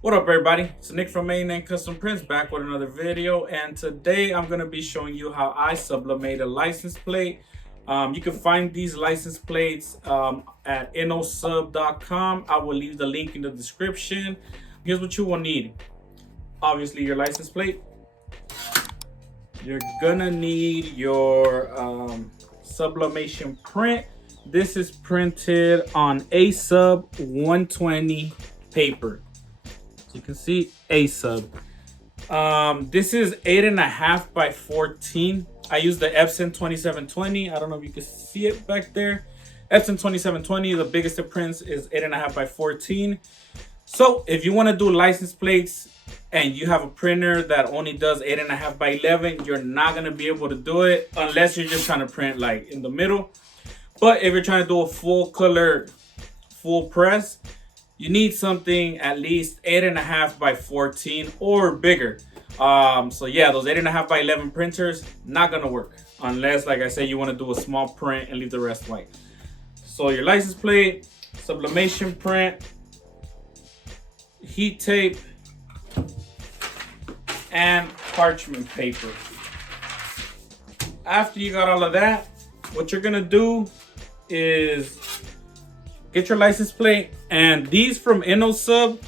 What up, everybody? It's Nick from Main Custom Prints back with another video, and today I'm going to be showing you how I sublimate a license plate. You can find these license plates at nosub.com. I will leave the link in the description. Here's what you will need. Obviously, your license plate. You're gonna need your sublimation print. This is printed on A-Sub 120 paper. So you can see A-Sub. This is 8.5 by 14. I use the Epson 2720. I don't know if you can see it back there. Epson 2720, the biggest it prints is 8.5 by 14. So if you want to do license plates and you have a printer that only does 8.5 by 11, you're not going to be able to do it unless you're just trying to print like in the middle. But if you're trying to do a full color, full press, you need something at least 8.5 by 14 or bigger. So yeah, those 8.5 by 11 printers, not gonna work unless, like I said, you want to do a small print and leave the rest white. So your license plate, sublimation print, heat tape, and parchment paper. After you got all of that, what you're gonna do is get your license plate, and these from nosub,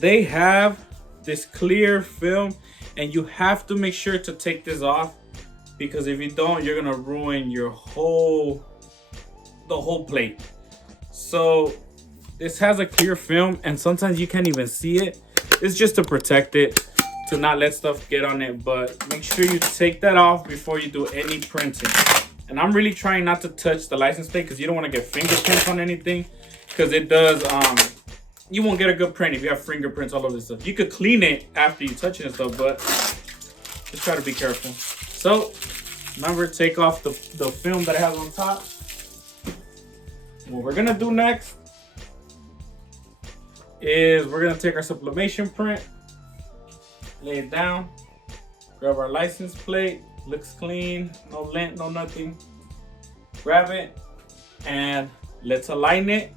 they have this clear film, and you have to make sure to take this off, because if you don't, you're gonna ruin your whole plate. So this has a clear film, and sometimes you can't even see it. It's just to protect it, to not let stuff get on it, but make sure you take that off before you do any printing. And I'm really trying not to touch the license plate because you don't want to get fingerprints on anything, because it does, you won't get a good print if you have fingerprints all over this stuff. You could clean it after you touch it and stuff, but just try to be careful. So remember, take off the film that it has on top. What we're gonna do next is we're gonna take our sublimation print, lay it down, grab our license plate. Looks clean, no lint, no nothing. Grab it and let's align it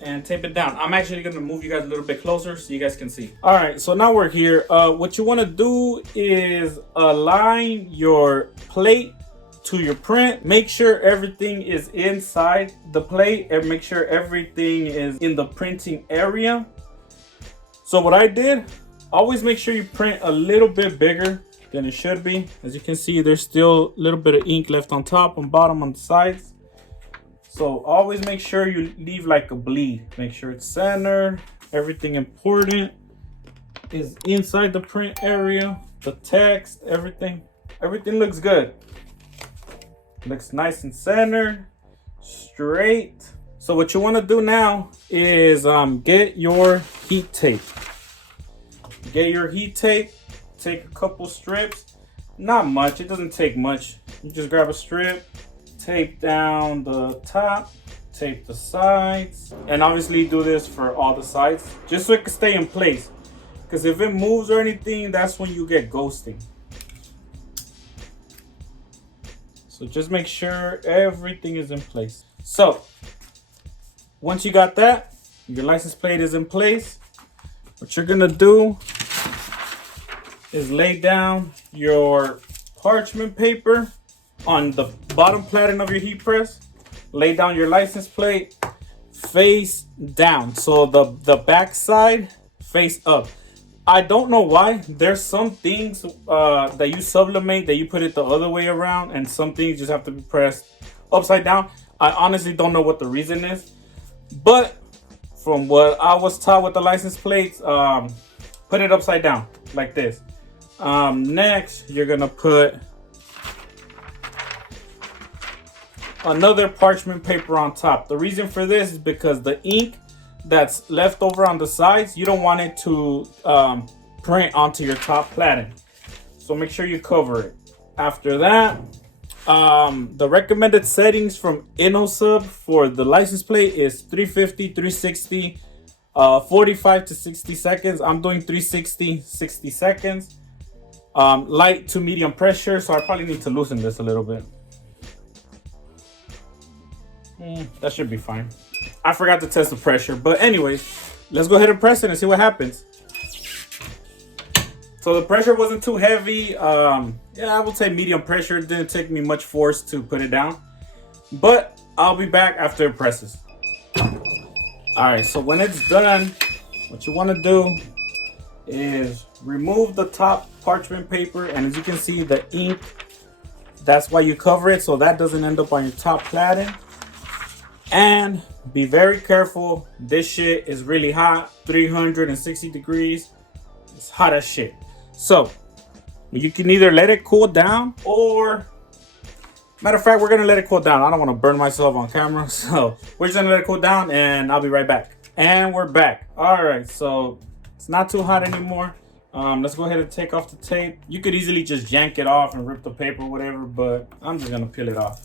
and tape it down. I'm actually gonna move you guys a little bit closer so you guys can see. All right, so now we're here. What you wanna do is align your plate to your print. Make sure everything is inside the plate and make sure everything is in the printing area. So what I did, always make sure you print a little bit bigger than it should be. As you can see, there's still a little bit of ink left on top and bottom on the sides. So always make sure you leave like a bleed. Make sure it's centered. Everything important is inside the print area. The text, everything looks good. Looks nice and centered, straight. So what you want to do now is get your heat tape. Get your heat tape. Take a couple strips, not much, it doesn't take much. You just grab a strip, tape down the top, tape the sides, and obviously do this for all the sides just so it can stay in place, because if it moves or anything, that's when you get ghosting. So just make sure everything is in place. So once you got that, your license plate is in place, what you're gonna do is lay down your parchment paper on the bottom platen of your heat press. Lay down your license plate face down, so the back side face up. I don't know why. There's some things that you sublimate that you put it the other way around, and some things just have to be pressed upside down. I honestly don't know what the reason is, but from what I was taught with the license plates, put it upside down like this. Next, you're gonna put another parchment paper on top. The reason for this is because the ink that's left over on the sides, you don't want it to print onto your top platen. So make sure you cover it. After that, the recommended settings from nosub for the license plate is 350, 360, 45 to 60 seconds. I'm doing 360, 60 seconds. Light to medium pressure, so I probably need to loosen this a little bit. That should be fine. I forgot to test the pressure, but anyways, let's go ahead and press it and see what happens. So the pressure wasn't too heavy. Yeah, I would say medium pressure. It didn't take me much force to put it down. But I'll be back after it presses. Alright, so when it's done, what you want to do is remove the top parchment paper. And as you can see, the ink, that's why you cover it, so that doesn't end up on your top cladding. And be very careful. This shit is really hot, 360 degrees. It's hot as shit. So you can either let it cool down, or matter of fact, we're gonna let it cool down. I don't want to burn myself on camera, so we're just gonna let it cool down, and I'll be right back. And we're back. All right, so it's not too hot anymore. Let's go ahead and take off the tape. You could easily just yank it off and rip the paper or whatever, but I'm just gonna peel it off.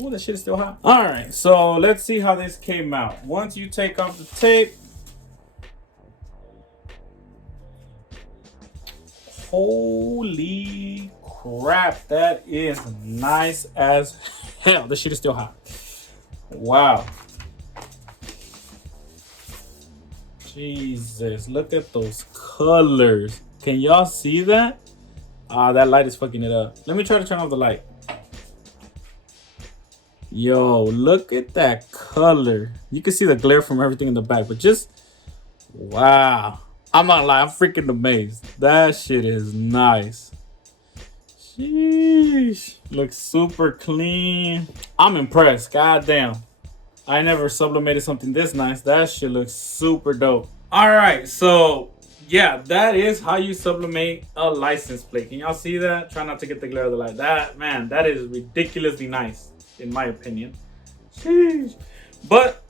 Oh, that shit is still hot. All right, so let's see how this came out. Once you take off the tape, holy crap, that is nice as hell. This shit is still hot. Wow. Jesus, look at those colors. Can y'all see that? Ah, that light is fucking it up. Let me try to turn off the light. Yo, look at that color. You can see the glare from everything in the back, but just, wow. I'm not lying, I'm freaking amazed. That shit is nice. Sheesh. Looks super clean. I'm impressed, goddamn. I never sublimated something this nice. That shit looks super dope. All right, so yeah, that is how you sublimate a license plate. Can y'all see that? Try not to get the glare of the light. That, man, that is ridiculously nice, in my opinion. Sheesh. But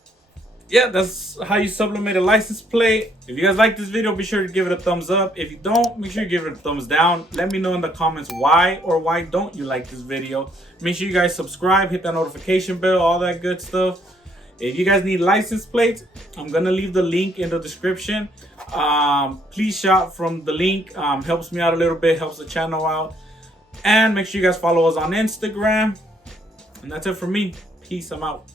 yeah, that's how you sublimate a license plate. If you guys like this video, be sure to give it a thumbs up. If you don't, make sure you give it a thumbs down. Let me know in the comments why or why don't you like this video. Make sure you guys subscribe, hit that notification bell, all that good stuff. If you guys need license plates, I'm gonna leave the link in the description. Please shop from the link. Helps me out a little bit, helps the channel out. And make sure you guys follow us on Instagram. And that's it for me. Peace, I'm out.